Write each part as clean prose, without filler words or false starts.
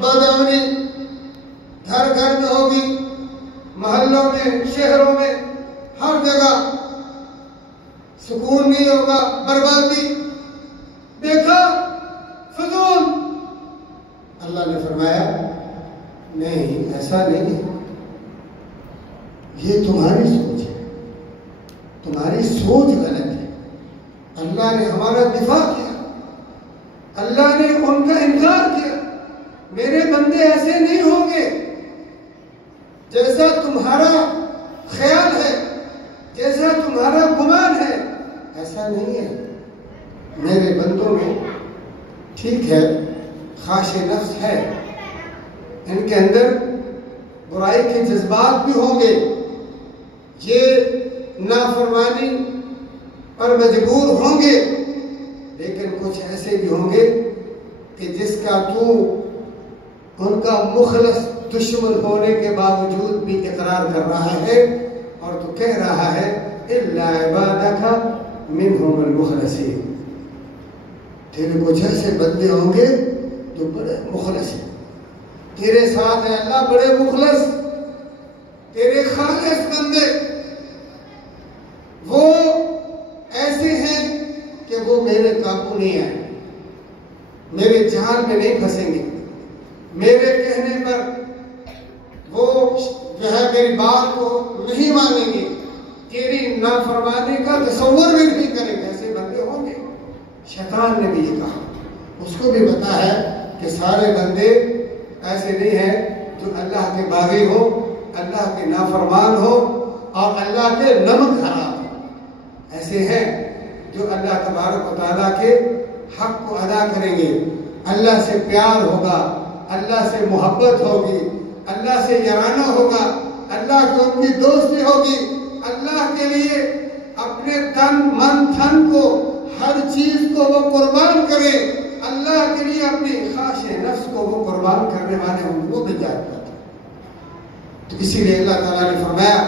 بدامنی گھر گھر میں ہوگی، محلوں میں، شہروں میں، ہر جگہ سکون نہیں ہوگا، بربادی۔ دیکھا فضول۔ اللہ نے فرمایا نہیں، ایسا نہیں ہے، یہ تمہاری سوچ ہے، تمہاری سوچ غلط ہے۔ اللہ نے ہمارا دفاع کیا، اللہ نے ان کا انکار کیا۔ میرے بندے ایسے نہیں ہوں گے جیسا تمہارا خیال ہے، جیسا تمہارا گمان ہے، ایسا نہیں ہے۔ میرے بندوں میں ٹھیک ہے خواہش نفس ہے، ان کے اندر برائی کے جذبات بھی ہوں گے، یہ نافرمانی پر مجبور ہوں گے، لیکن کچھ ایسے بھی ہوں گے کہ جس کا تو ان کا مخلص دشمن ہونے کے باوجود بھی اقرار کر رہا ہے اور تو کہہ رہا ہے اِلَّا عِبَادَكَ مِنْهُمُ الْمُخْلَصِينَ۔ تیرے کچھ ایسے بندے ہوں گے جو بڑے مخلص ہیں، تیرے ساتھ ہے اللہ، بڑے مخلص، تیرے خالص بندے، وہ ایسے ہیں کہ وہ میرے قابو نہیں آئے، میرے جال میں نہیں پھنسیں گے، میرے کہنے پر وہ جو ہے میری بات کو نہیں مانیں گے، تیری نافرمانی کا تصور بھی نہیں کریں گے، ایسے بندے ہوں گے۔ شیطان نے بھی یہ کہا، اس کو بھی پتا ہے کہ سارے بندے ایسے نہیں ہیں جو اللہ کے باغی ہو، اللہ کے نافرمان ہو اور اللہ کے نمک حرام ہو، ایسے ہیں جو اللہ تبارک و تعالیٰ کے حق کو ادا کریں گے، اللہ سے پیار ہوگا، اللہ سے محبت ہوگی، اللہ سے یارانہ ہوگا، اللہ کی ان کی دوستی ہوگی، اللہ کے لیے اپنے تن من دھن کو، ہر چیز کو وہ قربان کرے، اللہ کے لیے اپنی خواہش نفس کو وہ قربان کرنے والے ہوں، وہ بھی جانتا تھا۔ تو اسی لیے اللہ تعالیٰ نے فرمایا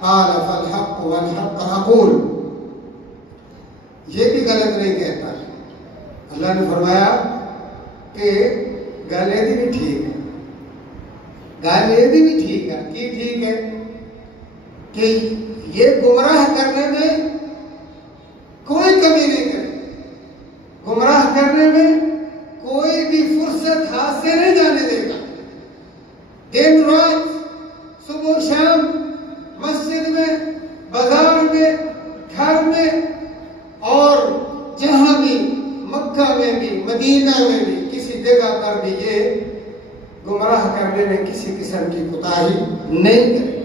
قال فالحق والحق اقول، یہ بھی غلط نہیں کہتا۔ اللہ نے فرمایا کہ گالیدی بھی ٹھیک ہے، گالیدی بھی ٹھیک ہے، کی ٹھیک ہے کہ یہ گمراہ کرنے میں کوئی کمی نہیں کرے، گمراہ کرنے میں کوئی بھی فرصت ہاتھ سے نہیں جانے دے گا، دن رات، صبح شام، مسجد میں، بازار میں، گھر میں، اور جہاں بھی، مکہ میں بھی، مدینہ میں بھی، کسی جگہ پر بھی یہ گمراہ کرنے میں کسی قسم کی کوتاہی نہیں کرے،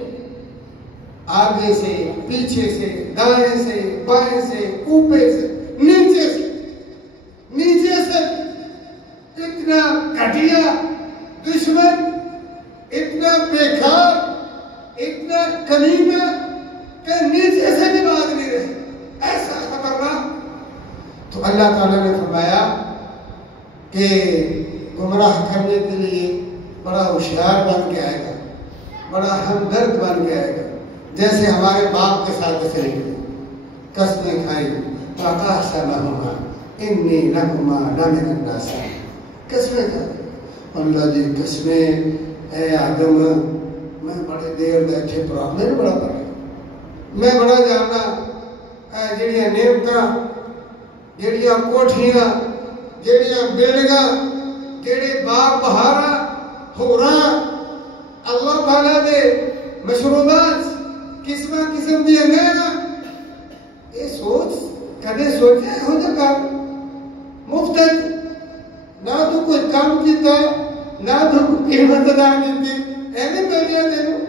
آگے سے، پیچھے سے، دائیں سے، بائیں سے، اوپر سے، نیچے سے، اتنا گھٹیا دشمن، اتنا بیکار، اتنا کمینہ کہ نیچے سے بھی بھاگ نہیں رہے، ایسا خطرناک۔ تو اللہ تعالیٰ نے فرمایا کہ گمراہ کرنے کے لیے بڑا ہوشیار بن کے آئے گا، بڑا ہمدرد بن کے آئے گا، جیسے ہمارے باپ کے ساتھ چلے گئے، قسمیں کھائی، فَقَاسَمَهُمَا إِنِّي لَكُمَا لَمِنَ النَّاصِحِينَ، قسمیں کھائی، اللہ جی قسمیں، اے آدم میں بڑے دیر بیٹھے پڑا، میں بڑا پڑا، میں بڑا جانا، جڑیاں نعمتاں، جڑیاں کوٹھیاں، جڑیاں بلڈنگاں، جڑے باغ بہارا ہوراں، اللہ تعالیٰ دے مشروبات، قسم دی انگینا، یہ سوچ کدے سوچے ہو جگہ مفتت، نہ تو کوئی کام کیتا، نہ تو کوئی قیمت ادا کی، اینے پہلے تینوں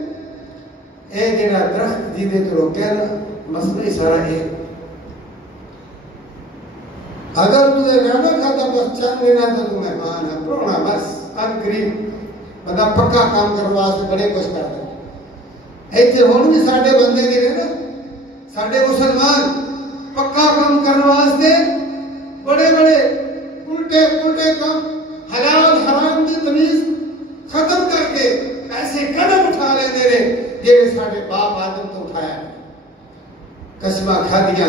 اے جڑا درخت جیدے تو روکے نا، مسئلہ سارا ہے، اگر تجھے گانا کھاتا بس چند لینا تھا تو مہمان ہے، پرونا بس، ان قریب بندہ پکا کام کروا سے بڑے کچھ کرتا ہے۔ ایتھے ہون بھی ساڑھے بندے دے نا، ساڑھے مسلمان پکا کام کرنے واسطے بڑے الٹے کام، حلال حرام کی تمیز ختم کر کے ایسے قدم اٹھا لے دے رہے جیسے ساڑھے باپ آدم تو اٹھایا، قسمہ کھا دیا،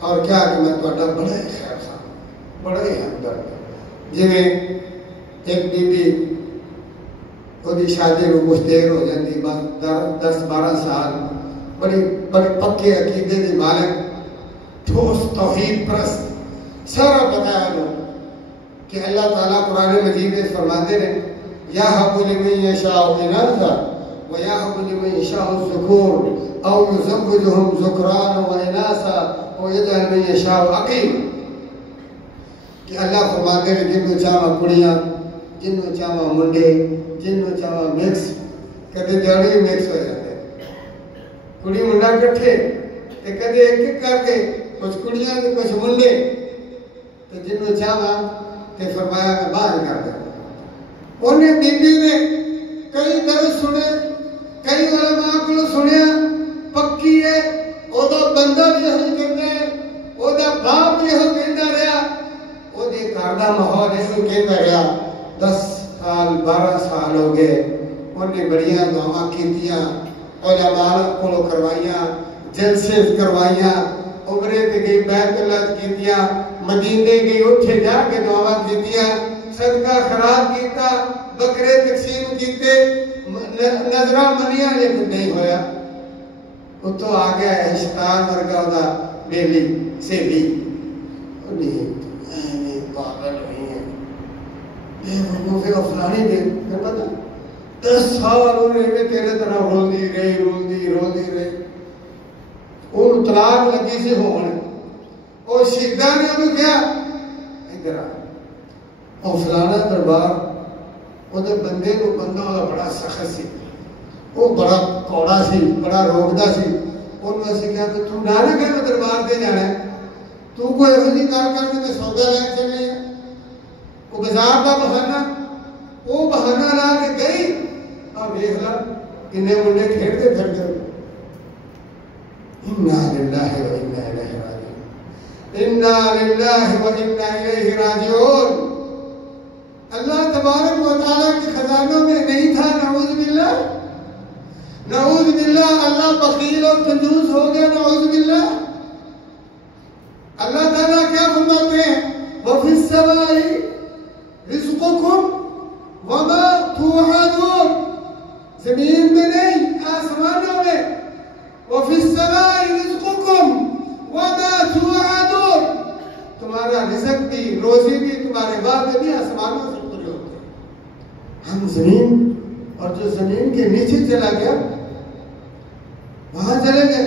اور کیا کہ میں تو اڈا بڑا ہی خیر خواہ، بڑا ہی ہمدرد، جی میں ایک بی بی وہی شادی کو کچھ دیر ہو جاتی، بس 10-12 سال، بڑے پکے عقیدے کے مالک، ٹھوس توحید پرست، سارا بتایا انہوں کہ اللہ تعالیٰ قرآن مجید میں فرماتے ہیں یَهَبُ لِمَن یَشَاءُ إِنَاثًا وَیَهَبُ لِمَن یَشَاءُ الذُّکُورَ أَوْ یُزَوِّجُهُمْ ذُکْرَانًا وَإِنَاثًا وَیَجْعَلُ مَن یَشَاءُ عَقِیمًا، کہ اللہ فرماتے ہیں جن کو چاہواں کڑیاں، جن کو چاہواں منڈے، جن کو چاہواں مکس، کدے جڑے مکس ہو جاتے ہیں، کڑی منڈا کٹھے، کدے ایک کر کے کچھ کڑیاں تے کچھ منڈے، تو جن کو چاہواں تے فرمایا میں باہر کر دیں۔ انہیں بی بی نے کئی درس سنے، کئی علماء کو سنیا، پکی ہے، او دا بندہ بھی یہی کہتا ہے، او دا باپ بھی یہی کہتا رہا، او دے کاردہ ماحول یہی کہتا رہا۔ 10 سال 12 سال ہو گئے، انہیں بڑیاں دعاں کیتیاں، علماء کو کروائیاں، جلسے کروائیاں، عمرے تے گئی بیت اللہ کیتیاں، مدینے گئی اٹھے جا کے دعا کیتیاں، صدقہ خیرات کیتا، بکرے تقسیم کیتے، نظرہ منیاں لیکن نہیں ہویا۔ وہ تو آ گیا ہے شیطان ورگا دا بیلی سیدھی، انہیں پاگل نہیں ہے، یہ وہ پھر افلانی دے پھر پتا 10 سال انہیں میں تیرے طرح روندی رہی، ان طلاق لگی سے ہونے، اور شیدہ نے انہوں کیا ادھر آ، اور فلانا دربار، وہ دے بندے کو بندہ بڑا سخت سی، وہ بڑا کوڑا سی، بڑا روکدہ سی، ان میں سے کیا کہ تو نانا کہ میں دربار دے جانا ہے، تو کوئی ایسی کار کرنے میں سودا لائن چلے ہیں، وہ بازار کا بہانہ، وہ بہانہ لا کے گئی، اور دیکھلا کنہیں منڈے کھیڑتے پھرتے، اِنَّا لِلَّهِ وَإِنَّا إِلَيْهِ رَاجِعُونَ، اِنَّا لِلَّهِ وَإِنَّا إِلَيْهِ رَاجِعُونَ۔ اللہ تبارک و تعالیٰ کے خزانوں میں نہیں تھا، نعوذ باللہ، نعوذ باللہ، اللہ بخیل اور کنجوس ہو گیا، نعوذ باللہ۔ اللہ تعالیٰ کیا فرماتے ہیں وَفِي السَّمَاءِ رِزْقُكُمْ وَمَا تُوعَدُونَ، زمین میں نہیں آسمانوں میں، وَفِي السَّمَاءِ رِزْقُكُمْ وَمَا تُوعَدُونَ، تمہارا رزق بھی روزی بھی تمہارے وعدے بھی آسمانوں سے پورے ہوتے ہیں۔ ہم زمین اور جو زمین کے نیچے چلا گیا وہاں چلے گئے،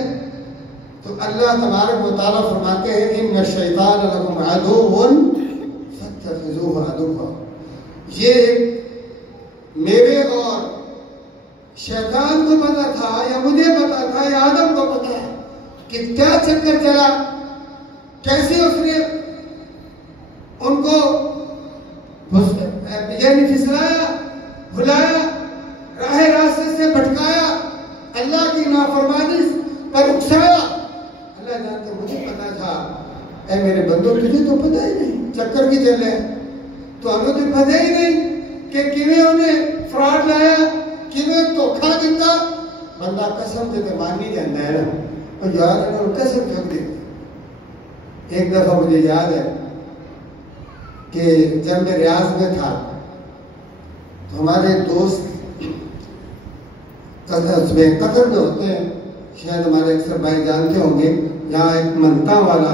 تو اللہ تبارک و تعالیٰ فرماتے ہیں ان الشیطان لکم عدو فاتخذوہ عدوا، یہ میرے اور شیطان کو پتا تھا یا مجھے پتا تھا یا آدم کو پتا ہے کہ کیا چکر چلا، کیسے اس نے ان کو یعنی پھسلایا، بھلایا، راہ راستے سے بھٹکایا، اللہ کی نافرمانی پر اکسایا۔ اللہ جانتے مجھے پتا تھا، اے میرے بندوں تجھے تو پتا ہی نہیں چکر بھی چلے، تو ہمیں تو پتا ہی نہیں کہ کیویں انہیں فراڈ لایا، کیویں دھوکھا دیتا۔ بندہ قسم دے کے مانی جاتا ہے نا، اور یار انہوں نے قسم کر دی۔ ایک دفعہ مجھے یاد ہے کہ جب میں ریاض میں تھا تو ہمارے دوست قطر میں ہوتے ہیں، شاید ہمارے اکثر بھائی جانتے ہوں گے، یہاں ایک منتا والا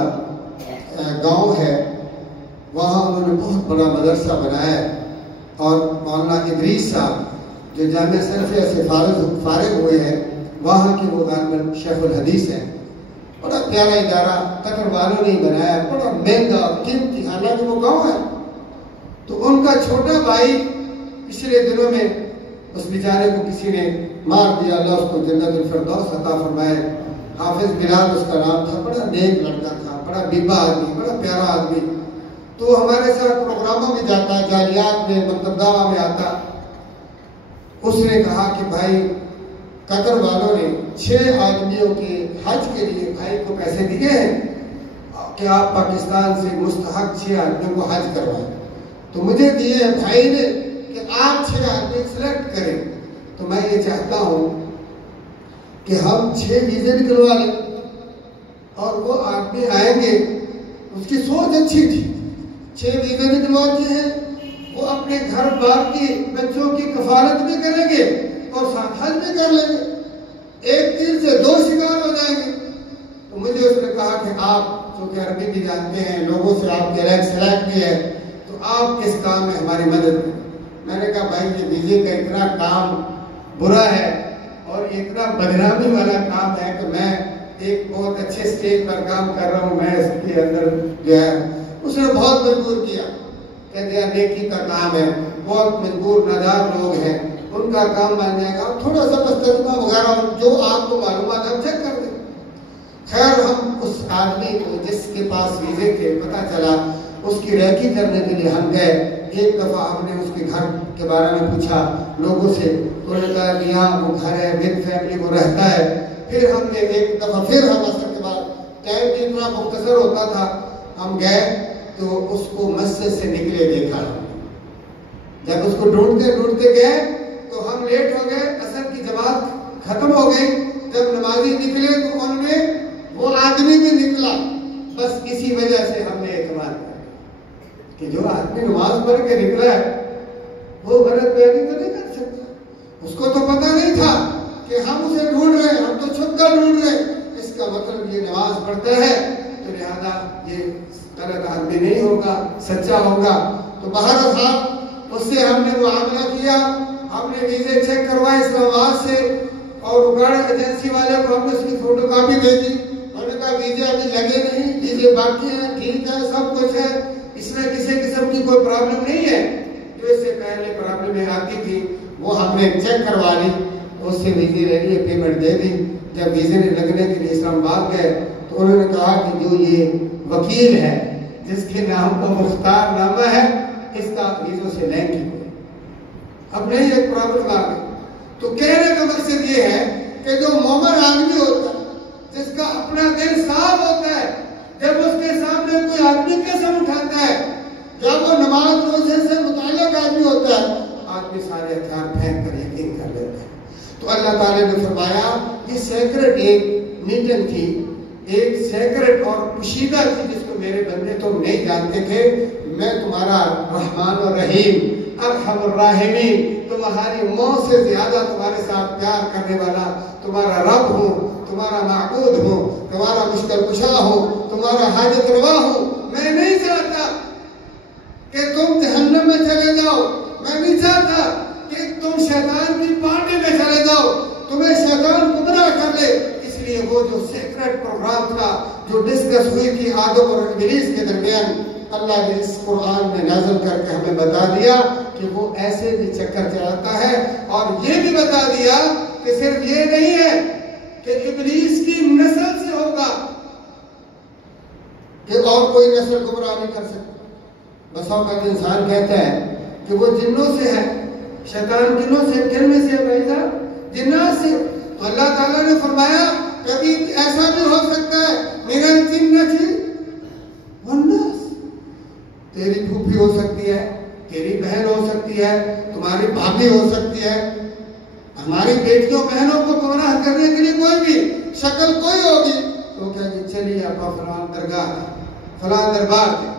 گاؤں ہے، وہاں انہوں نے بہت بڑا مدرسہ بنایا ہے، اور مولانا ادریس صاحب جو جامعہ سرفیہ سے فارغ ہوئے ہیں، وہاں کے وہ غالباً شیخ الحدیث ہیں۔ بڑا پیارا ادارہ قطر والوں نے بنایا، بڑا مہنگا قیمتی، حالانکہ وہ گاؤں ہے۔ تو ان کا چھوٹا بھائی پچھلے دنوں میں اس بیچارے کو کسی نے مار دیا، اللہ اس کو جنت الفردوس عطا فرمائے، حافظ بلال اس کا نام تھا، بڑا نیک لڑکا تھا، بڑا بیبا آدمی، بڑا پیارا آدمی، تو ہمارے ساتھ پروگراموں میں جاتا، جالیات میں، مکتب دعویٰ میں آتا۔ اس نے کہا کہ بھائی قطر والوں نے 6 آدمیوں کے حج کے لیے بھائی کو پیسے دیے ہیں کہ آپ پاکستان سے مستحق 6 آدمیوں کو حج کروائیں، تو مجھے دیے ہیں بھائی نے کہ آپ 6 آدمی سلیکٹ کریں، تو میں یہ چاہتا ہوں کہ ہم 6 ویزے نکلوا لیں اور وہ آدمی آئیں گے۔ اس کی سوچ اچھی تھی، 6 ویزے نکلواتے ہیں، وہ اپنے گھر بار کی بچوں کی کفالت بھی کریں گے اور ساتھ حج بھی کر لیں گے، ایک تیر سے دو شکار ہو جائیں گے۔ تو مجھے اس نے کہا کہ آپ چونکہ عربی بھی جانتے ہیں، لوگوں سے آپ کے رہن سہن بھی ہے، تو آپ اس کام میں ہماری مدد کریں۔ میں نے کہا بھائی یہ ویزے کا اتنا کام برا ہے اور اتنا بدنامی والا کام ہے کہ میں ایک بہت اچھے سٹیج پر کام کر رہا ہوں، میں اس کے اندر جو ہے اس نے بہت مجبور کیا کہ نیکی کا کام ہے، بہت مجبور نادار لوگ ہیں، ان کا کام بن جائے گا، تھوڑا سا بس ترجمہ وغیرہ جو آپ کو معلومات ہم چیک کر دیں۔ خیر ہم اس آدمی کو جس کے پاس ویزے تھے پتہ چلا، اس کی ریکی کرنے کے لیے ہم گئے۔ ایک دفعہ ہم نے اس کے گھر کے بارے میں پوچھا لوگوں سے، انہوں نے کہا کہ یہاں وہ گھر ہے، ود فیملی وہ رہتا ہے۔ پھر ہم نے ایک دفعہ پھر ہم اثر کے بعد ٹائم بھی اتنا مختصر ہوتا تھا، ہم گئے تو اس کو مسجد سے نکلے دیکھا۔ جب اس کو ڈھونڈتے گئے تو ہم لیٹ ہو گئے، اثر کی جماعت ختم ہو گئی۔ جب نمازی نکلے تو انہوں نے وہ آدمی بھی نکلا، بس اسی وجہ سے ہم نے اعتماد کیا کہ جو آدمی نماز پڑھ کے نکلا ہے وہ غلط بیانی تو نہیں کر سکتا۔ اس کو تو پتہ نہیں تھا کہ ہم اسے ڈھونڈ رہے ہیں، ہم تو چھپ کر ڈھونڈ رہے ہیں، اس کا مطلب یہ نماز پڑھتا ہے تو لہذا یہ غلط آدمی نہیں ہوگا، سچا ہوگا۔ تو بہرحال اس سے ہم نے معاملہ کیا، ہم نے ویزے چیک کروائے اسلام آباد سے، اور اگاڑ ایجنسی والے کو ہم نے اس کی فوٹو کاپی بھیجی۔ انہوں نے کہا ویزے ابھی لگے نہیں، ویزے باقی ہیں، ٹھیک ہے، سب کچھ ہے، اس میں کسی قسم کی کوئی پرابلم نہیں ہے۔ جو اس سے پہلے پرابلم آتی تھی وہ ہم نے چیک کروا لی، اس سے ویزے لے لیے، پیمنٹ دے دی۔ جب ویزے لگنے کے لیے اسلام آباد گئے تو انہوں نے کہا کہ جو یہ وکیل ہے جس کے نام کا مختار نامہ ہے، اس کا ویزوں سے لینک ہی ہوئے۔ اب نہیں ایک پرابلم آ گئی۔ تو کہنے کا مقصد یہ ہے کہ جو مومن آدمی ہوتا ہے، جس کا اپنا دل صاف ہوتا ہے، جب اس کے سامنے کوئی آدمی قسم اٹھاتا ہے، جب وہ نماز روزے سے متعلق آدمی ہوتا ہے، آدمی سارے ہتھیار پھینک کر یقین کر لیتا ہے۔ تو اللہ تعالیٰ نے فرمایا یہ سیکرٹ ایک میٹنگ تھی، ایک سیکرٹ اور پوشیدہ تھی جس کو میرے بندے تم نہیں جانتے تھے۔ میں تمہارا رحمان اور رحیم، ارحم الراحمین، تمہاری موت سے زیادہ تمہارے ساتھ پیار کرنے والا تمہارا رب ہوں، تمہارا معبود ہوں، تمہارا مشکل کشا ہوں، تمہارا حاجت روا ہوں۔ میں نہیں چاہتا کہ تم جہنم میں چلے جاؤ، میں نہیں چاہتا کہ تم شیطان کی پارٹی میں چلے جاؤ، تمہیں شیطان گمراہ کر لے۔ اس لیے وہ جو سیکرٹ پروگرام تھا جو ڈسکس ہوئی تھی آدم اور ابلیس کے درمیان، اللہ نے اس قرآن میں نازل کر کے ہمیں بتا دیا کہ وہ ایسے بھی چکر چلاتا ہے، اور یہ بھی بتا دیا کہ صرف یہ نہیں ہے کہ ابلیس کی نسل سے ہوگا کہ اور کوئی نسل گمراہ نہیں کر سکتا۔ بس اوقات انسان کہتا ہے کہ وہ جنوں سے ہے، شیطان جنوں سے، جن میں سے بھائی جنات سے۔ تو اللہ تعالیٰ نے فرمایا کبھی ایسا بھی ہو سکتا ہے من الجنۃ والناس، تیری پھوپھی ہو سکتی ہے، تیری بہن ہو سکتی ہے، تمہاری بھابھی ہو سکتی ہے، ہماری بیٹیوں بہنوں کو گمراہ کرنے کے لیے کوئی بھی شکل کوئی ہوگی تو کیا جی چلیے آپ فلاں درگاہ فلاں دربار ہے۔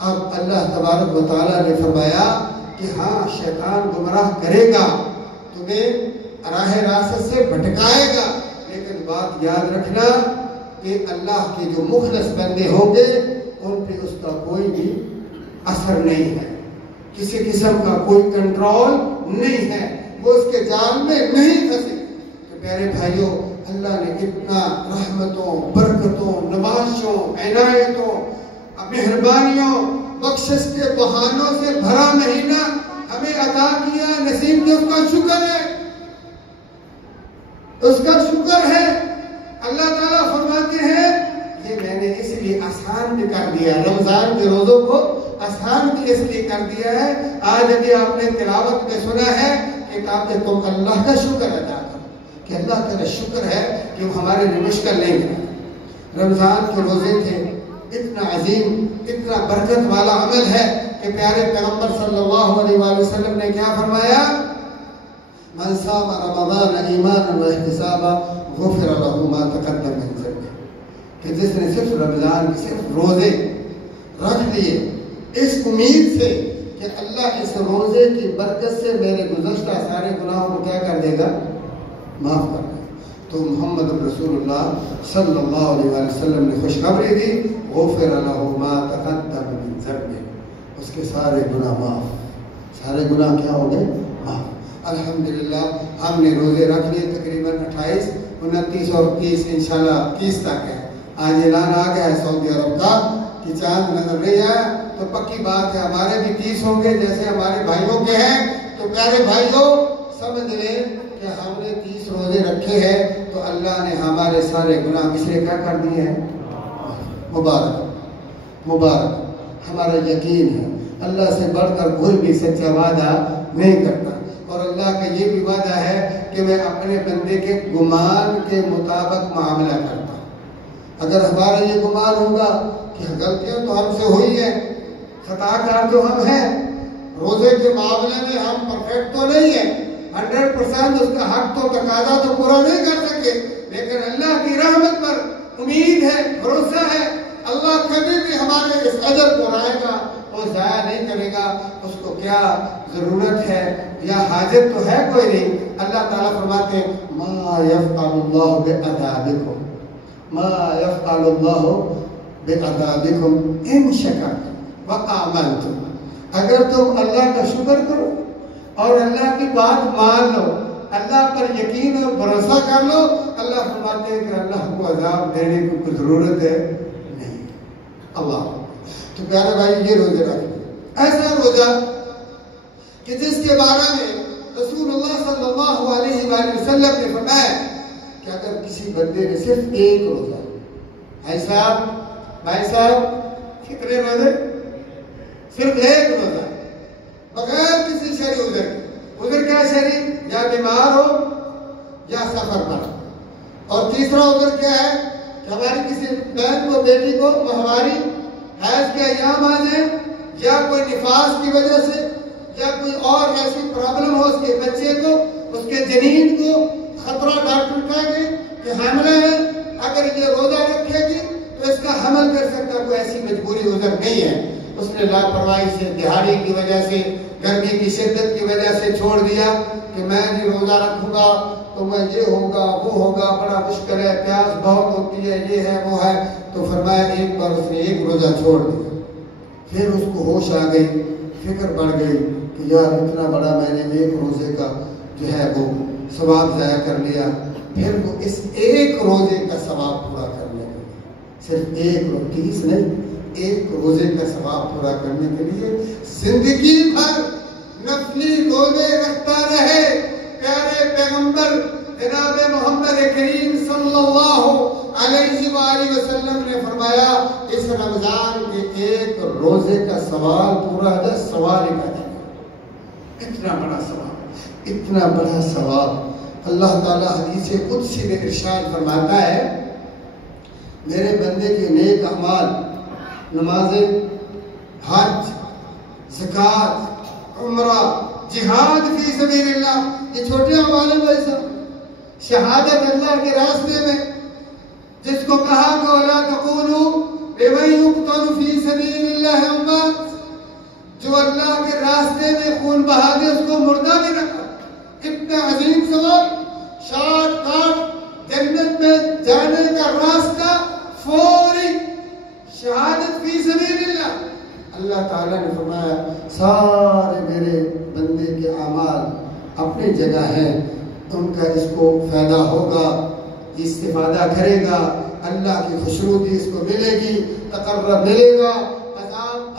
اب اللہ تبارک و تعالیٰ نے فرمایا کہ ہاں شیطان گمراہ کرے گا، تمہیں راہ راست سے بھٹکائے گا، لیکن بات یاد رکھنا کہ اللہ کے جو مخلص بندے ہوں گے ان پہ اس کا کوئی بھی اثر نہیں ہے، کسی قسم کا کوئی کنٹرول نہیں ہے، وہ اس کے جال میں نہیں پھنسے۔ تو پیارے بھائیوں، اللہ نے اتنا رحمتوں، برکتوں، نوازشوں، عنایتوں، مہربانیوں، بخشش کے بہانوں سے بھرا مہینہ ہمیں عطا کیا، نصیب کیا، اس کا شکر ہے، اس کا شکر ہے۔ اللہ تعالیٰ فرماتے ہیں یہ میں نے اس لیے آسان بھی کر دیا، رمضان کے روزوں کو آسان بھی اس لیے کر دیا ہے۔ آج ابھی آپ نے تلاوت میں سنا ہے کہ تاکہ تم اللہ کا شکر ادا کرو، کہ اللہ کا شکر ہے کہ وہ ہمارے لیے مشکل نہیں ہے۔ رمضان کے روزے تھے، اتنا عظیم، اتنا برکت والا عمل ہے کہ پیارے پیغمبر صلی اللہ علیہ وآلہ وسلم نے کیا فرمایا؟ من صام رمضان ایمانا واحتسابا غفر له ما تقدم من ذنبه، کہ جس نے صرف رمضان کے صرف روزے رکھ لیے اس امید سے کہ اللہ اس روزے کی برکت سے میرے گزشتہ سارے گناہوں کو کیا کر دے گا؟ معاف کر دے گا۔ تو محمد رسول اللہ صلی اللہ علیہ وآلہ وسلم نے خوشخبری دی، غفر لہ ما تقدم من ذنبہ، اس کے سارے گناہ معاف، سارے گناہ کیا ہو گئے؟ معاف۔ الحمدللہ ہم نے روزے رکھ لیے تقریباً 28، 29 اور 30 انشاءاللہ 30 تک ہے۔ آج اعلان آ گیا ہے سعودی عرب کا کہ چاند نظر نہیں آیا، تو پکی بات ہے ہمارے بھی 30 ہوں گے جیسے ہمارے بھائیوں کے ہیں۔ تو پیارے بھائیوں سمجھ لیں کہ ہم نے 30 روزے رکھے ہیں تو اللہ نے ہمارے سارے گناہ پچھلے کیا کر دیے ہیں؟ مبارک مبارک۔ ہمارا یقین ہے اللہ سے بڑھ کر کوئی بھی سچا وعدہ نہیں کرتا، اور اللہ کا یہ بھی وعدہ ہے کہ میں اپنے بندے کے گمان کے مطابق معاملہ کرتا ہوں۔ اگر ہمارا یہ گمان ہوگا کہ غلطیاں تو ہم سے ہوئی ہیں، خطا کار تو ہم ہیں، روزے کے معاملے میں ہم پرفیکٹ تو نہیں ہیں، 100% اس کا حق تو تقاضا تو پورا نہیں کر سکے، لیکن اللہ کی رحمت پر امید ہے، بھروسہ ہے، اللہ کبھی بھی ہمارے اس اجر کو رائے گا، وہ ضائع نہیں کرے گا۔ اس کو کیا ضرورت ہے یا حاجت تو ہے کوئی نہیں۔ اللہ تعالیٰ فرماتے ہیں ما یفعل اللہ بعذابکم، ما یفعل اللہ بعذابکم ان شکرتم وآمنتم۔ اگر تم اللہ کا شکر کرو اور اللہ کی بات مان لو، اللہ پر یقین اور بھروسہ کر لو، اللہ فرماتے ہیں کہ اللہ کو عذاب دینے کی کوئی ضرورت ہے نہیں۔ اللہ تو پیارے بھائی یہ روزے رکھیں، ایسا روزہ کہ جس کے بارے میں رسول اللہ صلی اللہ علیہ وآلہ وسلم نے فرمایا کہ اگر کسی بندے نے صرف ایک روزہ، بھائی صاحب کتنے روزے؟ صرف ایک روزہ بغیر کسی شرعی عذر کے، عذر کیا شرعی؟ یا بیمار ہو یا سفر پر، اور تیسرا عذر کیا ہے کہ ہماری کسی بہن کو، بیٹی کو ماہواری حیض کے ایام آ جائیں، یا کوئی نفاس کی وجہ سے، یا کوئی اور ایسی پرابلم ہو اس کے بچے کو، اس کے جنین کو خطرہ ڈاکٹر کہہ دے کہ حاملہ ہے، اگر یہ روزہ رکھے گی تو اس کا حمل کر سکتا، کوئی ایسی مجبوری عذر نہیں ہے، اس نے لاپرواہی سے، دیہاڑی کی وجہ سے، گرمی کی شدت کی وجہ سے چھوڑ دیا کہ میں جی روزہ رکھوں گا تو میں یہ ہوگا وہ ہوگا، بڑا مشکل ہے، پیاس بہت ہوتی ہے، یہ ہے وہ ہے، تو فرمایا ایک بار اس نے ایک روزہ چھوڑ دیا، پھر اس کو ہوش آ گئی، فکر بڑھ گئی کہ یار اتنا بڑا میں نے ایک روزے کا جو ہے وہ ثواب ضائع کر لیا، پھر وہ اس ایک روزے کا ثواب پورا کرنے کے لیے، صرف ایک 30 نہیں، ایک روزے کا ثواب پورا کرنے کے لیے زندگی بھر نفلی روزے رکھتا رہے۔ پیارے پیغمبر جناب محمد کریم صلی اللہ علیہ وآلہ وسلم نے فرمایا اس رمضان کے ایک روزے کا سوال پورا ہے، سوال ہی کا ہے، اتنا بڑا سوال، اتنا بڑا ثواب۔ اللہ تعالیٰ حدیث قدسی میں ارشاد فرماتا ہے میرے بندے کے نیک اعمال، نمازیں، حج، زکوٰۃ، عمرہ، جہاد فی سبیل اللہ، یہ چھوٹے اعمال ہیں بھائی صاحب، شہادت اللہ کے راستے میں، جس کو کہا کہ وَلَا تَقُولُوا لِمَن يُقْتَلُ فِي سَبِيلِ اللَّهِ أَمْوَاتٌ، جو اللہ کے راستے میں خون بہا دے اس کو مردہ بھی رکھا۔ اتنا عظیم ثواب، شارٹ کاٹ جنت میں جانے کا راستہ فوری، شہادت فی سبیل اللہ۔ اللہ تعالیٰ نے فرمایا سارے میرے بندے کے اعمال اپنی جگہ ہیں، ان کا اس کو فائدہ ہوگا، استفادہ کرے گا، اللہ کی خوشنودی اس کو ملے گی، تقرب ملے گا،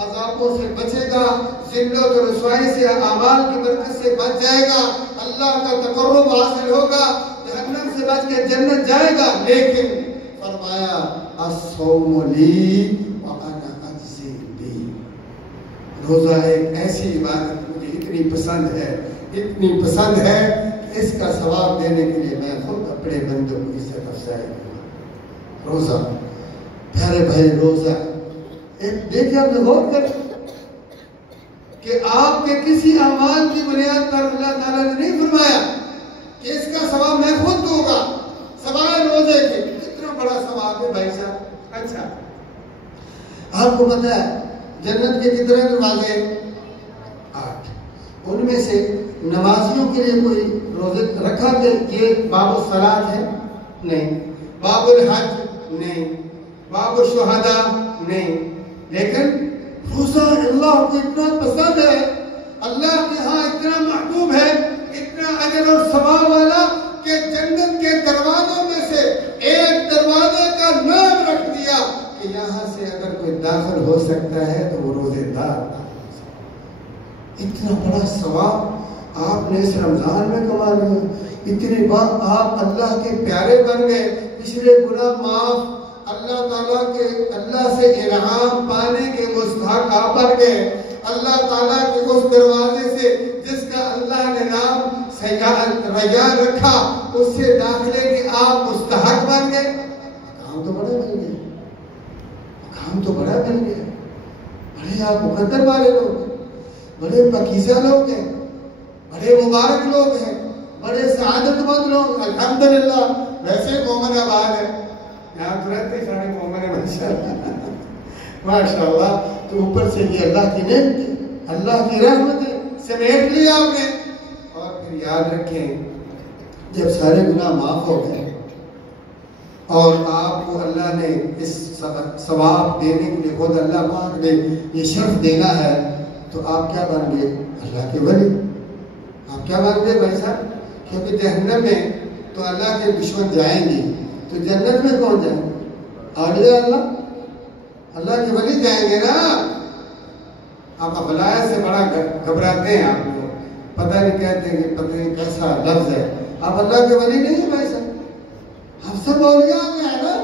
عذابوں سے بچے گا، ذلت و رسوائی سے، اعمال کی برکت سے بچ جائے گا، اللہ کا تقرب حاصل ہوگا، جہنم سے بچ کے جنت جائے گا۔ لیکن فرمایا الصوم لی وانا اجزی بی، روزہ ایک ایسی عبادت مجھے اتنی پسند ہے، اتنی پسند ہے کہ اس کا ثواب دینے کے لیے میں خود اپنے بندوں کو عزت افزائی کروں۔ روزہ پیارے بھائی، روزہ ایک دیکھیں آپ نے غور کریں کہ آپ کے کسی اعمال کی بنیاد پر اللہ تعالیٰ نے نہیں فرمایا کہ اس کا ثواب میں خود دوں گا سوائے روزے کے۔ کتنا بڑا ثواب ہے بھائی صاحب۔ اچھا آپ کو پتہ ہے جنت کے کتنے دروازے؟ میں سے نمازیوں کے لیے کوئی روزے رکھا کہ یہ باب الصلاۃ ہے؟ نہیں. باب الحج؟ نہیں. باب الشہداء؟ نہیں. لیکن روزہ اللہ کو اتنا پسند ہے، اللہ کے ہاں اتنا محبوب ہے، اتنا اجر اور ثواب والا کہ جنت کے دروازوں میں سے ایک دروازے کا نام رکھ دیا کہ یہاں سے اگر کوئی داخل ہو سکتا ہے تو وہ روزے دار. اتنا بڑا ثواب آپ نے اس رمضان میں کما لیا. اتنی بار آپ اللہ کے پیارے بن گئے، پچھلے گناہ معاف، اللہ تعالیٰ کے اللہ سے انعام پانے کے مستحق آپ بن گئے. اللہ تعالیٰ کے اس دروازے سے جس کا اللہ نے نام ریان رکھا، اس سے داخلے کے آپ مستحق بن گئے. کام تو بڑا مل گیا، کام تو بڑا مل گیا. بڑے آپ مقدر والے لوگ ہیں، بڑے پاکیزہ لوگ ہیں، بڑے مبارک لوگ ہیں، بڑے سعادت مند لوگ. الحمدللہ. ویسے مومن آباد ہے یہاں تو رہتے ہی سارے مومن ہیں ماشاءاللہ ماشاءاللہ. تو اوپر سے یہ اللہ کی نعمت ہے، اللہ کی رحمت ہے، سمیٹ لیا آپ نے. اور پھر یاد رکھیں جب سارے گناہ معاف ہو گئے اور آپ کو اللہ نے اس ثواب دینے کے لیے خود اللہ پاک نے یہ شرف دینا ہے، تو آپ کیا بن گئے؟ اللہ کے ولی. آپ کیا بن گئے بھائی صاحب؟ کیونکہ جہنم میں تو اللہ کے دشمن جائیں گے، تو جنت میں کون جائیں گے؟ اولیاء اللہ کے ولی جائیں گے نا. آپ افلایت سے بڑا گھبراتے ہیں، آپ لوگ پتہ نہیں کہتے ہیں کہ پتہ نہیں کیسا لفظ ہے. آپ اللہ کے ولی نہیں ہیں بھائی صاحب، ہم سب اولیاء میں ہیں نا.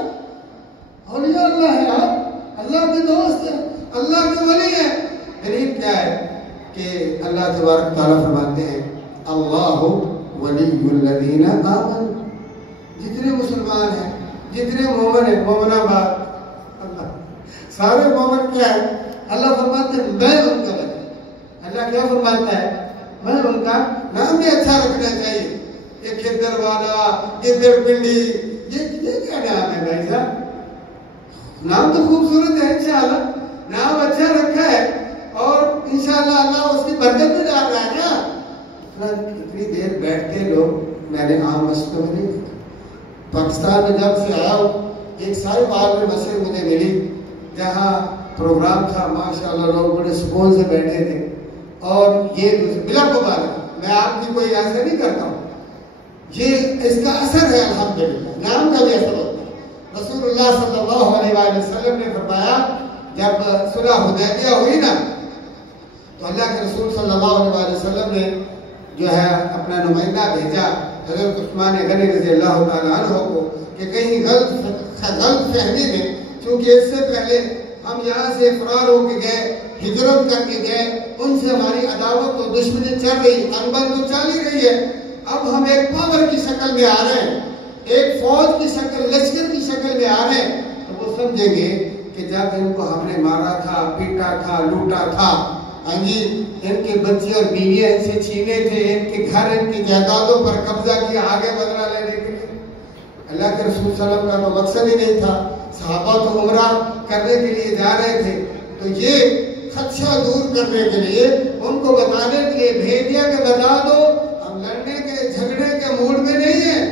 اولیاء اللہ ہے، آپ اللہ کے دوست ہیں، اللہ کے ولی ہیں. دلیل کیا ہے کہ اللہ تبارک تعالیٰ فرماتے ہیں اللہ ولی الذین آمنوا. جتنے مسلمان ہیں، جتنے مومن ہیں، مومن آباد اللہ سارے مومن کیا ہے؟ اللہ فرماتے ہیں میں ان کا ولی. اللہ کیا فرماتا ہے؟ میں ان کا نام بھی اچھا رکھنا چاہیے. یہ کھدر والا، گدڑ پنڈی، یہ کیا نام ہے بھائی صاحب؟ نام تو خوبصورت ہے، انشاءاللہ نام اچھا رکھا ہے اور انشاءاللہ اللہ اس کی برکت بھی ڈال رہا ہے نا. اتنی دیر بیٹھتے لوگ میں نے عام مسجدوں میں نہیں دیکھا. پاکستان میں جب سے آیا ہوں ایک سال بعد میں مسجد مجھے ملی جہاں پروگرام تھا، ماشاءاللہ لوگ بڑے سکون سے بیٹھے تھے. اور یہ بلا مبارک میں آپ کی کوئی ایسا نہیں کرتا ہوں، یہ اس کا اثر ہے الحمدللہ، نام کا بھی اثر ہوتا ہے. رسول اللہ صلی اللہ علیہ وسلم نے فرمایا جب صلح حدیبیہ ہوئی نا تو اللہ کے رسول صلی اللہ علیہ وسلم نے جو ہے اپنا نمائندہ بھیجا حضرت عثمان غنی رضی اللہ تعالیٰ عنہ کو کہ کہیں غلط فہمی میں، چونکہ اس سے پہلے ہم یہاں سے فرار ہو کے گئے، ہجرت کر کے گئے، ان سے ہماری عداوت و دشمنی چل رہی، انبن تو چل ہی رہی ہے. اب ہم ایک پاور کی شکل میں آ رہے ہیں، ایک فوج کی شکل، لشکر کی شکل میں آ رہے ہیں، تو وہ سمجھیں گے کہ جب ان کو ہم نے مارا تھا، پیٹا تھا، لوٹا تھا، ہاں جی ان کے بچے اور بیویاں ان سے چھینے تھے، ان کے گھر، ان کی جائیدادوں پر قبضہ کیا آگے بدلہ لینے کے لیے. اللہ کے رسول صلی اللہ علیہ وسلم کا تو مقصد ہی نہیں تھا. صحابہ تو عمرہ کرنے کے لیے جا رہے تھے، تو یہ خدشہ دور کرنے کے لیے ان کو بتانے کے لیے بھیج دیا کہ بتا دو ہم لڑنے کے جھگڑے کے موڈ میں نہیں ہیں،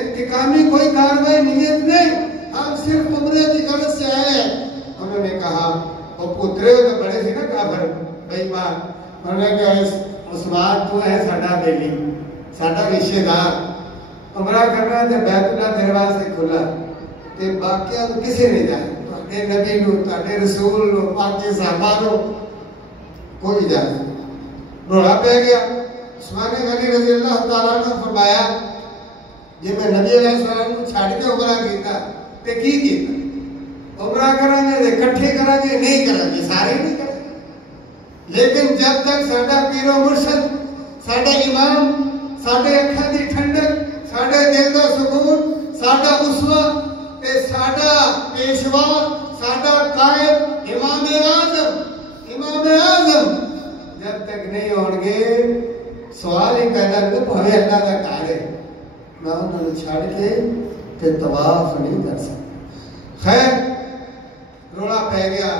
انتقامی کوئی کاروائی نیت نہیں، ہم صرف عمرے کی غرض سے آئے ہیں. انہوں نے کہا وہ پترے ہو تو بڑے تھے نا کافر بے ایمان، انہوں نے کہا عثمان تو ہے ساڈا بیلی، ساڈا رشتے دار، عمرہ کرنا ہے تو بیت اللہ دروازے کھلا تے باقیہ تو کسی نہیں جائے، تواڈے نبی نو، تواڈے رسول نو، پاک صحابہ نو کوئی جائے. روڑا پہ گیا. عثمان غنی رضی اللہ تعالیٰ نے فرمایا جی میں نبی علیہ السلام کو چھاڑ کے عمرہ کیتا تے کی کیتا؟ عمرہ کریں گے اکٹھے کریں گے نہیں کریں گے، سارے نہیں کریں گے. لیکن جب تک ساڈا پیر و مرشد، ساڈا امام، ساڈے اکھاں دی ٹھنڈک، ساڈے دل دا سکون، ساڈا اسوہ تے ساڈا پیشوا، ساڈا قائد امام اعظم جب تک نہیں ہون گے سوال ہی پیدا کرتے بھویں اللہ کا کار ہے میں انہوں نے چھاڑ کے تے طواف نہیں کر سکتا. خیر روڑا پہ گیا.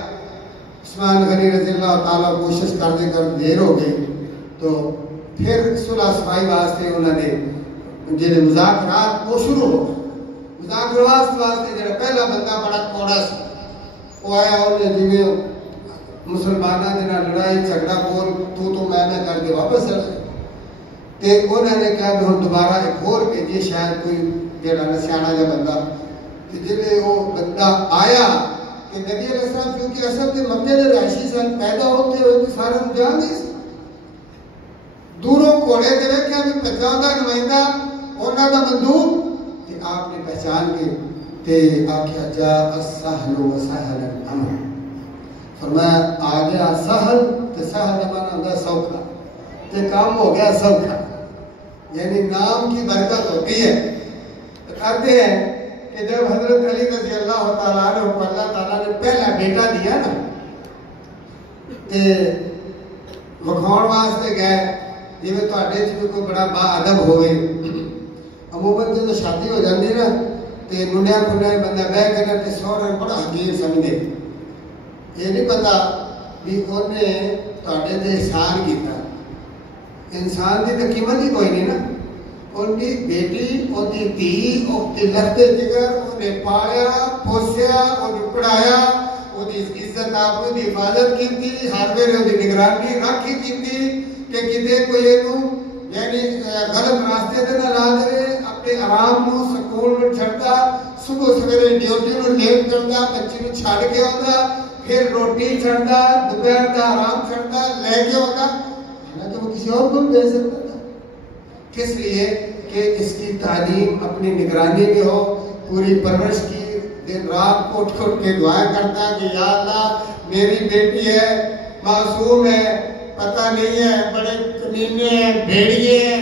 عثمان غنی رضی اللہ تعالیٰ کوشش کرتے کر دیر ہو گئی تو پھر صلح صفائی واسطے انہوں نے جڑے مذاکرات وہ شروع ہو گئے. مذاکرات واسطے جڑا پہلا بندہ بڑا کوڑا سی وہ آیا, انہیں جویں مسلمانوں کے نال لڑائی جھگڑا بول تو میں کر کے واپس چلا گیا. تے انہوں نے کہا کہ ہم دوبارہ ایک اور بھیجیے شاید کوئی جڑا سیاںا جا بندہ. تے جلے وہ بندہ آیا کہ نبی علیہ السلام کیونکہ اصل کے مکے دے رہائشی سن, پیدا ہوتے ہوئے سارے جان نہیں سی. دوروں گھوڑے دے ویکھیا بھی 50 دا نمائندہ انہاں دا مندوب, تے آپ نے پہچان کے تے آکھیا جا السہل و سہل الامر, فرمایا آ گیا سہل, تے سہل کا معنی ہوتا ہے سوکھا, تے کام ہو گیا سوکھا. یعنی نام کی برکت ہوتی ہے. کہتے ہیں کہ جب حضرت علی رضی اللہ تعالیٰ عنہ کو اللہ تعالیٰ نے پہلا بیٹا دیا نا, تے وکھاؤن واسطے گئے جویں تواڈے چ کوئی بڑا با ادب ہوئے. عموماً جب شادی ہو جاتی نا تے منڈیا کھنڈیا بندہ بہ کے نا تے سوہرے بڑا حقیر سمجھے, یہ نہیں پتا بھی انہیں تواڈے تے احسان کیتا. انسان کی تو قیمت ہی کوئی نہیں نا. ان کی بیٹی, ان کی دھی, ان کی لفتے جگر, انہیں پایا پوسیا, انہیں پڑھایا, ان کی عزت آپ کی حفاظت کی, ہر ویلے ان کی نگرانی رکھی کی کہ کتے کوئی یعنی غلط راستے سے نہ لا دے. اپنے آرام کو سکون میں چھڑتا, صبح سویرے ڈیوٹی میں لیٹ کرتا, بچی کو چھڑ کے آتا, پھر روٹی چھڑتا, دوپہر کا آرام چھڑتا, لے کے آتا. حالانکہ وہ کسی اور کو بھی دے سکتا تھا. کس لیے کہ اس کی تعلیم اپنی نگرانی میں ہو, پوری پرورش کی, دن رات اٹھ کے دعائیں کرتا کہ یا اللہ میری بیٹی ہے, معصوم ہے, پتہ نہیں ہے, بڑے کمینے ہیں, بھیڑیے ہیں,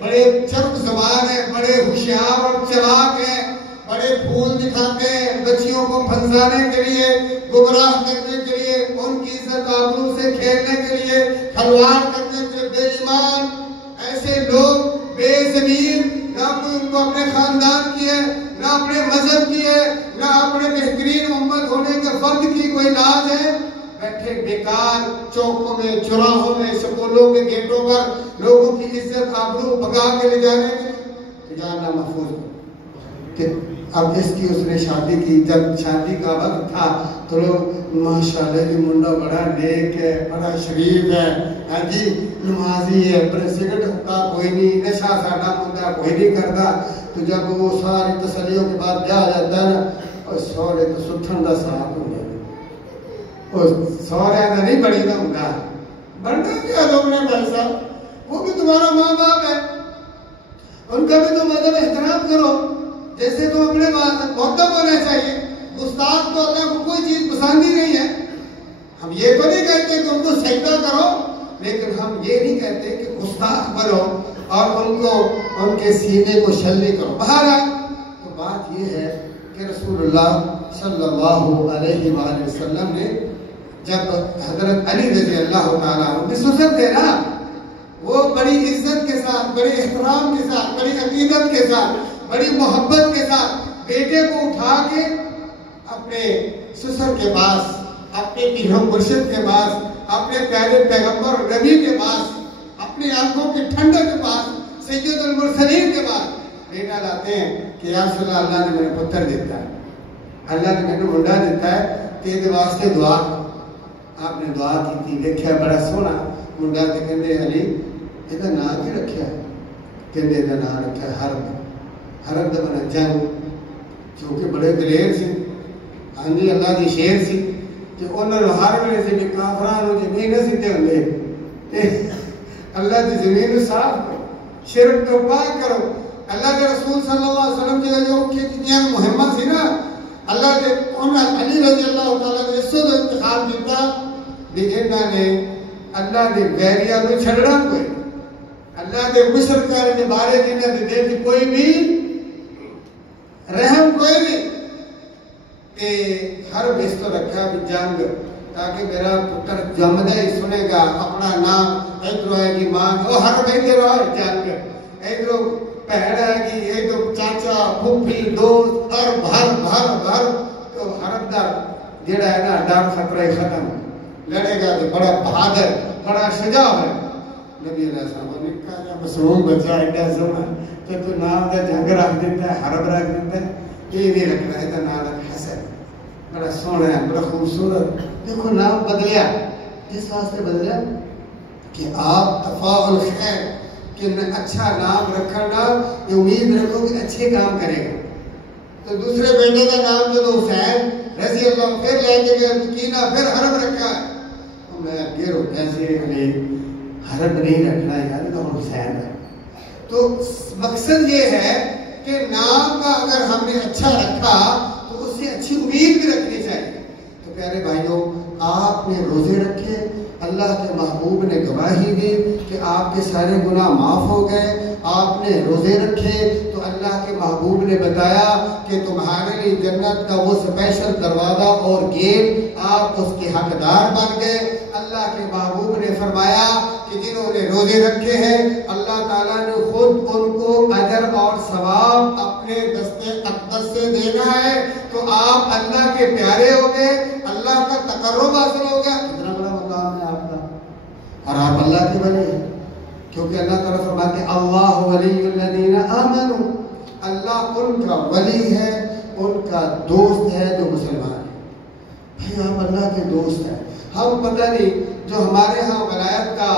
بڑے چرب زبان ہیں, بڑے ہوشیار اور چلاک ہیں, بڑے پھول دکھاتے ہیں بچیوں کو پھنسانے کے لیے, گمراہ کرنے کے لیے, ان کی عزت آبرو سے کھیلنے کے لیے, کھلواڑ کرنے کے لیے. بے ایمان ایسے لوگ بے زمین, نہ کوئی ان کو اپنے خاندان کی ہے, نہ اپنے مذہب کی ہے, نہ اپنے بہترین امت ہونے کے فرد کی کوئی لاز ہے, بیٹھے بیکار چوکوں میں, چوراہوں میں, سکولوں کے گیٹوں پر لوگوں کی عزت آبرو بگا کے لے جانے کے جانا محفوظ ہو. اب اس کی اس نے شادی کی, جب شادی کا وقت تھا تو لوگ ماشاءاللہ یہ منڈا بڑا نیک ہے, بڑا شریف ہے, ہاں جی نمازی ہے, پر سگرٹ کا کوئی نہیں, نشہ ساڈا منڈا کوئی نہیں کرتا. تو جب وہ ساری تسلیوں کے بعد بیاہ جاتا ہے نا, اور سورے تو ستھن کا ساتھ ہو گیا, اور سورے کا نہیں بڑی نہ ہوگا, بڑھنا کیا تم نے بھائی صاحب, وہ بھی تمہارا ماں باپ ہے, ان کا بھی تم ادب احترام کرو جیسے تو اپنے مہذب ہونا چاہیے. گستاخ تو اللہ کو کوئی چیز پسند ہی نہیں ہے. ہم یہ تو نہیں کہتے کہ ان کو سجدہ کرو, لیکن ہم یہ نہیں کہتے کہ گستاخ بنو اور ان کے سینے کو شلے کرو. بہرحال تو بات یہ ہے کہ رسول اللہ صلی اللہ علیہ وآلہ وسلم نے جب حضرت علی رضی اللہ تعالیٰ عنہ سسر تھے نا, وہ بڑی عزت کے ساتھ, بڑے احترام کے ساتھ, بڑی عقیدت کے ساتھ, بڑی محبت کے ساتھ بیٹے کو اٹھا کے اپنے سسر کے پاس, اپنے پیر مرشد کے پاس, اپنے پیارے پیغمبر نبی کے پاس, اپنی آنکھوں کی ٹھنڈک کے پاس, سید المرسلین کے پاس بیٹا لاتے ہیں کہ یا رسول اللہ, اللہ نے میرے پتر دیتا ہے, اللہ نے میرے منڈا دیتا ہے, تیرے واسطے دعا. آپ نے دعا کی تھی, دیکھا بڑا سونا منڈا, تے کہندے علی یہ نام کی رکھا ہے, کہندے دا نام رکھا ہے حرب. حرب دا مانا جنگ, چونکہ بڑے دلیر سی, ہاں جی اللہ دی شیر سی, کہ انہوں نے ہر ویلے سے بھی کافرانوں زمین نہ سیدھے ہوندے, اللہ دی زمین صاف کرو, شرک تو پاک کرو. اللہ کے رسول صلی اللہ علیہ وسلم جو کتنی مہمہ سی نا, اللہ کے علی رضی اللہ تعالیٰ نے اس سے انتخاب دیتا بھی انہوں نے اللہ دے ویریہ کو چھڑنا کوئی, اللہ دے مشرکان کے بارے جنہیں دے دے کہ کوئی بھی رحم کوئی نہیں. کہ ہر بستر رکھا بھی جنگ, تاکہ میرا پتر جمدہ ہی سنے گا اپنا نام, ادھر آئے گی ماں, وہ ہر مہینے رہا جنگ, ادھر پہڑ آئے گی, ادھر چاچا پھوپھی دوست, اور بھر تو حرب دا جڑا ہے نا ڈر خطرہ ختم, لڑے گا تو بڑا بہادر, بڑا شجاع ہے. نبی علیہ السلام نے کہا مسروم بچہ ایڈا سونا تو نام کا جنگ رکھ دیتا ہے، حرب رکھ دیتا ہے، یہ نہیں رکھنا ہے، تو نام رکھ حسن، بڑا سونا ہے، بڑا خوبصورت. دیکھو نام بدلیا، کس واسطے بدلیا کہ آپ تفاعل خیر کہ اچھا نام رکھنا، یہ امید رکھو کہ اچھے کام کرے گا. تو دوسرے بیٹے کا نام جو حسین رضی اللہ پھر لے کے گئے کینا، پھر حرب رکھا ہے. تو میں پھر کیسے حرب نہیں رکھنا یار، تو حسین ہے. تو مقصد یہ ہے کہ نام کا اگر ہم نے اچھا رکھا تو اس سے اچھی امید بھی رکھنی چاہیے. تو پیارے بھائیوں، آپ نے روزے رکھے، اللہ کے محبوب نے گواہی دی کہ آپ کے سارے گناہ معاف ہو گئے. آپ نے روزے رکھے تو اللہ کے محبوب نے بتایا کہ تمہارے لیے جنت کا وہ اسپیشل دروازہ اور گیٹ، آپ اس کے حقدار بن گئے. اللہ کے محبوب نے فرمایا کہ جنہوں نے روزے رکھے ہیں اللہ تعالیٰ نے خود ان کو اجر اور ثواب اپنے دستے اقدس سے دینا ہے. تو آپ اللہ کے پیارے ہو گئے، اللہ کا تقرب حاصل ہو گیا. اتنا بڑا مقام ہے آپ کا، اور آپ اللہ کے ولی ہیں، کیونکہ اللہ تعالیٰ فرماتے ہیں اللہ ولی الذین آمنوا، اللہ ان کا ولی ہے، ان کا دوست ہے جو مسلمان ہے. بھائی آپ اللہ کے دوست ہیں. ہم پتہ نہیں جو ہمارے ہاں ولایت کا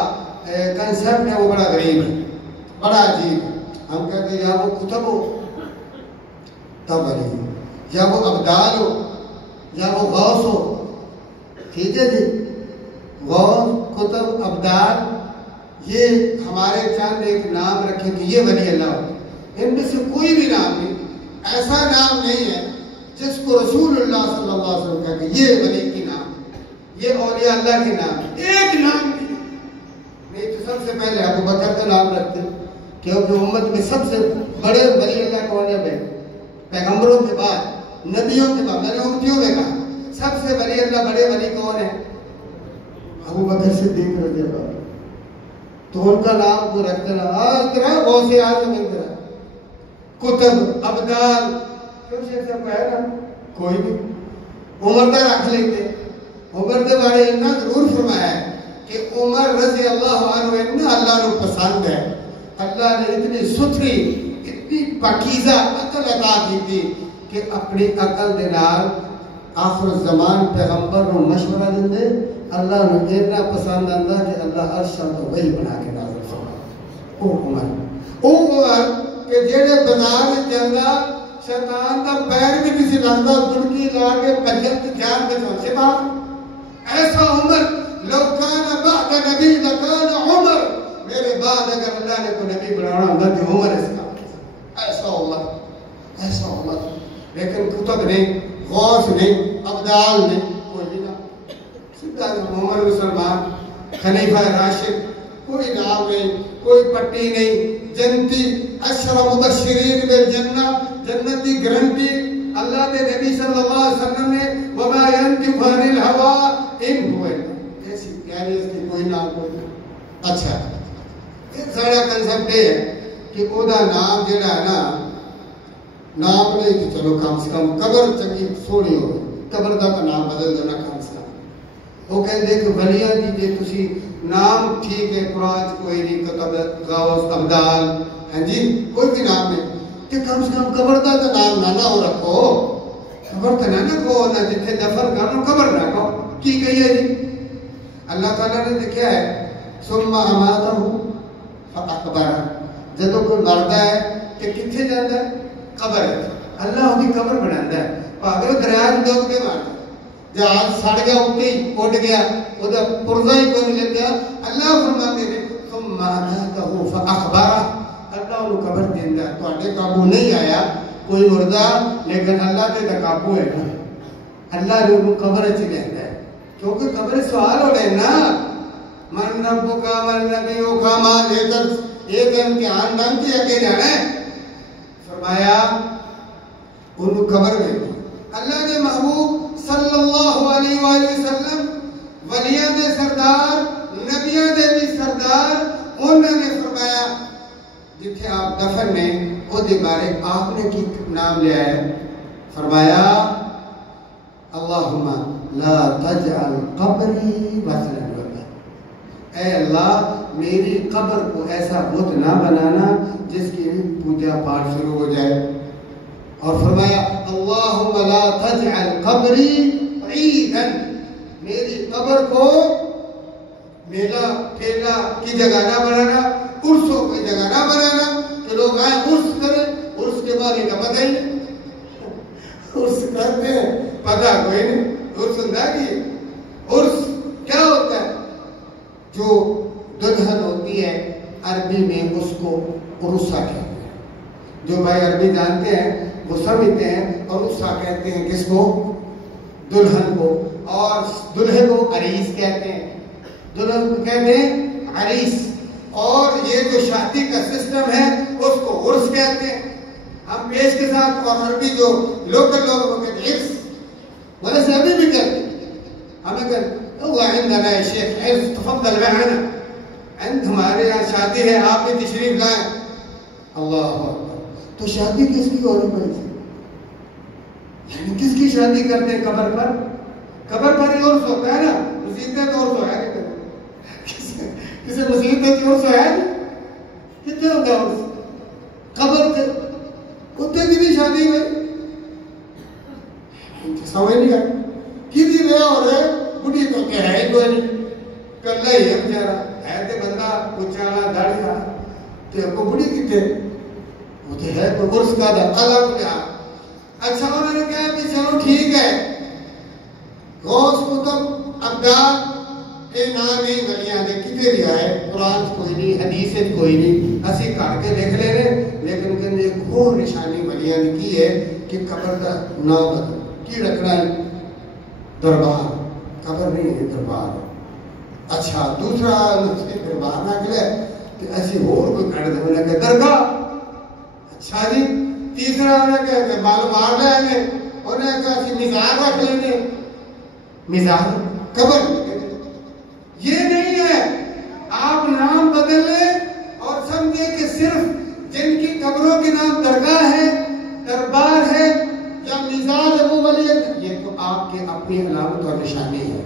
کنسپٹ ہے وہ بڑا غریب ہے، بڑا عجیب ہے. ہم کہتے ہیں یا وہ کتب ہو تب ولی ہو، یا وہ ابدال ہو، یا وہ غوث ہو. ٹھیک ہے جی، غوث، کتب، ابدال، یہ ہمارے چاند ایک نام رکھے کہ یہ ولی اللہ ہو. ان میں سے کوئی بھی نام نہیں، ایسا نام نہیں ہے جس کو رسول اللہ صلی اللہ علیہ وسلم کہا کہ یہ ولی کی نام، یہ اولیاء اللہ کے نام. ایک نام نہیں تو سب سے پہلے ابو بکر کا نام رکھتے، کیونکہ امت میں سب سے بڑے ولی اللہ کون ہے؟ پیغمبروں کے بعد، نبیوں کے بعد، میں نے امتیوں میں کہا سب سے ولی اللہ بڑے ولی کون ہے؟ ابو بکر صدیق رضی اللہ عنہ. تو ان کا نام کو رکھتے رہا. آج طرح غوث اعظم مل رہا، کتب، ابدال، کیوں شیخ صاحب کو ہے نا کوئی بھی. عمر کا رکھ لیتے. عمر کے بارے اتنا ضرور فرمایا ہے کہ عمر رضی اللہ عنہ اتنا اللہ کو پسند ہے. اللہ نے اتنی ستھری، اتنی پاکیزہ عقل عطا کی تھی کہ اپنی عقل دے نال آخر الزمان پیغمبر کو مشورہ دے. اللہ نے اتنا پسند آندا کہ اللہ عرش تو وہی بنا کے نازل فرمایا. او عمر کہ جڑے بازار وچ جاندا شیطان دا پیر بھی کسی لگدا دڑکی لا کے بجت جان بچاؤ سے باہر. ایسا عمر لو کان بعد نبی لکان عمر، میرے بعد اگر اللہ نے کوئی نبی بنانا ہوگا تو عمر اس کا. ایسا عمر، ایسا عمر. لیکن کتب نہیں، غوث نہیں، ابدال نہیں، کوئی نہ. سیدھا محمد مسلمان خلیفہ راشد، کوئی نام نہیں، کوئی پٹی نہیں، جنتی، عشر مبشرین بالجنہ، جنتی گرنٹی. اللہ کے نبی صلی اللہ علیہ وسلم نے وما ينطق عن الهوى ان هو ایسی پیاری اس کی کوئی نام کوئی نہیں. اچھا ایک سارا کنسپٹ ہے کہ او دا نام جڑا ہے نا، نام نہیں کہ چلو کم سے کم قبر چنگی سونی ہو، قبر دا کا نام بدل دینا کم سے کم. وہ کہتے کہ ولیاں دی جے تسی نام ٹھیک ہے قرآن کوئی نہیں، کتب، غوث، ابدال، ہاں جی کوئی بھی نام نہیں، کہ کم سے کم قبر دا کا نام نہ ہو رکھو. قبر تو نہ کہو، نہ جتنے دفن کرو قبر نہ کہو. کی کہی ہے جی؟ اللہ تعالیٰ نے لکھا ہے ثم اماتہ فاقبرہ. جدو کوئی مردا ہے کہ کتنے جاتا ہے؟ قبر. اللہ ہوگی قبر بناتا ہے. پاگل دریا ڈوب کے مارتا، جہاز سڑ گیا اٹھی اڑ گیا، وہ پرزا ہی کوئی نہیں لگا. اللہ فرماتے ہیں ثم اماتہ فاقبرہ. اللہ انہوں قبر دیندہ ہے. تو اٹھے قابو نہیں آیا کوئی مردہ، لیکن اللہ کے تقابو ہے نا. اللہ نے انہوں قبر اچھی لیتا ہے، کیونکہ قبر سوال ہو رہے نا، من ربک من نبیک ما جیتت، ایک امتحان نام کیا کہ جانا ہے. فرمایا انہوں قبر میں اللہ کے محبوب صلی اللہ علیہ وآلہ وسلم ولیاں دے سردار، نبیاں دے بھی سردار، انہوں نے فرمایا جتھے آپ دفن نے وہ دے بارے آپ نے کی نام لیا ہے. فرمایا اللہم لا تجعل قبری وثنا. اے اللہ میری قبر کو ایسا بت نہ بنانا جس کی پوجا پاٹ شروع ہو جائے. اور فرمایا اللہم لا تجعل قبری عیدا، میری قبر کو میلا ٹھیلا کی جگہ نہ بنانا، عرسوں کی جگہ نہ بنانا کہ لوگ آئیں عرس کریں، عرس کے بعد انہیں پتہ ہی نہیں. عرس کرتے ہیں پتہ کوئی نہیں. عرس ہوتا ہے عرس کیا ہوتا ہے؟ جو دلہن ہوتی ہے عربی میں اس کو عرسہ کہتے ہیں. جو بھائی عربی جانتے ہیں وہ سمجھتے ہیں. عرسہ کہتے ہیں کس کو؟ دلہن کو. اور دلہے کو عریس کہتے ہیں، دلہن کو کہتے ہیں عریس. اور یہ جو شادی کا سسٹم ہے اس کو عرس کہتے ہیں. ہم پیش کے ساتھ اور عربی جو لوکل لوگوں کو کہتے ہیں عرس، ویسے ابھی بھی کہتے ہیں. ہمیں کہتے اللہ عندنا یا شیخ عرس تفضل معنا، ہمارے یہاں شادی ہے آپ بھی تشریف لائیں. اللہ اکبر. تو شادی کس کی ہو رہی ہے؟ یعنی کس کی شادی کرتے ہیں؟ قبر پر. قبر پر ہی عرس ہوتا ہے نا. مصیبت تو عرس ہے نہیں. کسی مصیبت کی عرس ہے کتنے ہوتا ہے عرس؟ قبر سے کتے کی بھی شادی میں سمجھ نہیں آئی. کسی رہا ہو رہے بڑھی تو کہ ہے ہی کوئی نہیں، کرلا ہی ہے بیچارہ. ہے تو بندہ کچالا داڑیا تو کو بڑھی کتے وہ تو ہے کوئی عرس کا دا الگ کیا. اچھا انہوں نے کہا کہ چلو ٹھیک ہے، غوث کتب ابدال کے نام ہی ولیاں دے کتے بھی آئے، قرآن کوئی نہیں، حدیث کوئی نہیں، اسی کاٹ کے دیکھ لے رہے. لیکن کہنے ایک وہ نشانی ولیاں نے کی ہے کہ قبر کا نام بدل کی رکھنا ہے دربار. قبر نہیں ہے دربار. اچھا دوسرا دربار نہ کرے کہ ایسی اور کوئی کھڑے دے انہیں کہ درگاہ. اچھا جی تیسرا انہیں کہ معلوم آر لے ہمیں انہیں کہ ایسی مزار رکھ لینے. مزار قبر یہ نہیں ہے. آپ نام بدل لیں اور سمجھے کہ صرف جن کی قبروں کے نام درگاہ ہے، دربار ہے یا مزار ہے وہ ولی ہے، یہ تو آپ کے اپنی علامت اور نشانی ہے.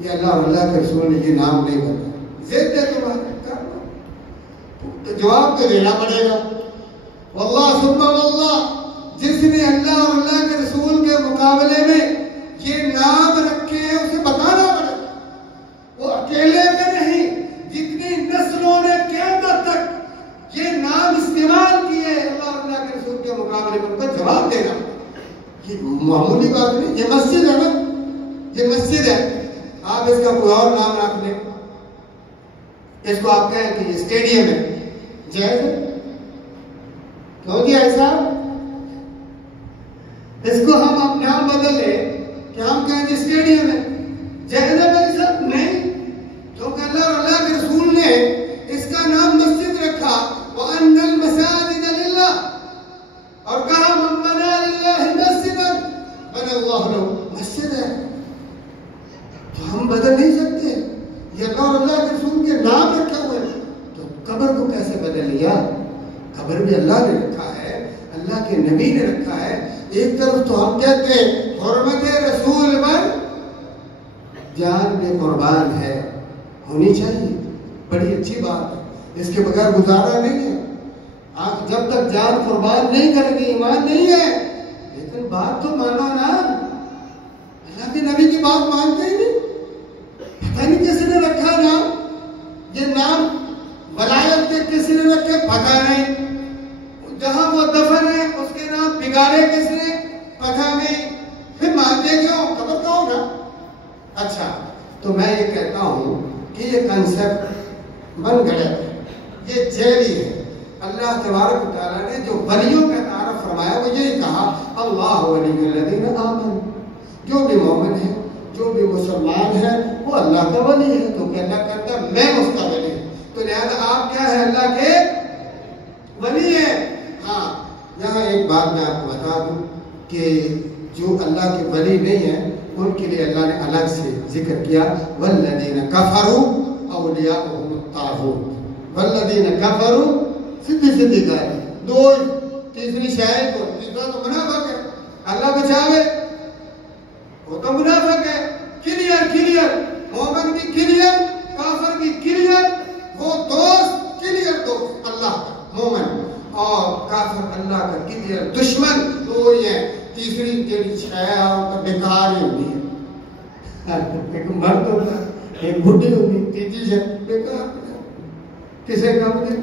یہ اللہ اور اللہ کے رسول نے یہ نام نہیں بدلا. ضد ہے تمہارے کر لو تو جواب تو دینا پڑے گا. واللہ ثم واللہ جس نے اللہ اور اللہ کے رسول کے مقابلے میں یہ نام رکھے ہیں اسے بتانا پڑے گا. وہ اکیلے میں نہیں، جتنی نسلوں نے قیامت تک یہ نام استعمال کیے اللہ اور اللہ کے رسول کے مقابلے میں ان کا جواب دینا. یہ معمولی بات نہیں. یہ مسجد ہے نا، یہ مسجد ہے. آپ اس کا کوئی اور نام رکھ لیں، اس کو آپ کہیں کہ یہ اسٹیڈیم ہے، جائز ہے؟ کیوں جی ایسا؟ اس کو ہم اب نام بدل لیں کہ ہم کہیں کہ اسٹیڈیم ہے، جائز ہے بھائی صاحب؟ نہیں. کیونکہ اللہ اور اللہ کے رسول نے اس کا نام مسجد رکھا. وَأَنَّ الْمَسَاجِدَ لِلَّهِ اور کہا مَن بَنَا لِلَّهِ مَسْجِدًا بَنَا اللَّهُ لَهُ مسجد ہے. تو ہم بدل نہیں سکتے. یہ اللہ اور اللہ کے رسول کے نام رکھا ہوئے تو قبر کو کیسے بدل لیا؟ قبر بھی اللہ نے رکھا ہے، اللہ کے نبی نے رکھا ہے. ایک طرف تو ہم کہتے ہیں حرمت رسول پر جان میں قربان ہے، ہونی چاہیے، بڑی اچھی بات ہے، اس کے بغیر گزارا نہیں ہے. آپ جب تک جان قربان نہیں کریں گے ایمان نہیں ہے. لیکن بات تو مانو نا، اللہ کے نبی کی بات مانتے ہی نہیں. پتہ نہیں کس نے رکھا نام. یہ نام ولایت کے کس نے رکھے پتہ نہیں. جہاں وہ دفن ہے اس کے نام بگاڑے کس نے پتہ نہیں. پھر مانتے کیوں؟ قبر کا ہوگا. اچھا تو میں یہ کہتا ہوں کہ یہ کنسپٹ بن گیا ہے، یہ جیلی ہے. اللہ تبارک و تعالیٰ نے جو ولیوں کا تعارف فرمایا وہ یہی کہا اللہ ولی الذین آمنوا. جو بھی مومن ہے، جو بھی مسلمان ہے وہ اللہ کا ولی ہے. تو کہ اللہ کہتا ہے میں اس کا ولی ہوں. تو لہذا آپ کیا ہے؟ اللہ کے ولی ہیں. ہاں یہاں ایک بات میں آپ کو بتا دوں کہ جو اللہ کے ولی نہیں ہیں ان کے لیے اللہ نے الگ سے ذکر کیا والذین کفروا اولیاءهم الطاغوت. والذین کفروا سیدھی گائے دو. تیسری شاید کو تیسرا تو منافق ہے. اللہ بچاوے، وہ تو منافق ہے. کلیئر مومن بھی کلیئر، کافر بھی کلیئر. وہ مومن اور کافر اللہ کا کلیئر دشمن دو ہی ہیں. تیسری جڑی چھایا وہ بیکار ہی ہوتی ہے. ایک مرد ہوتا ہے ایک بڈھی ہوتی, تیسری شے بیکار کسے کام دے.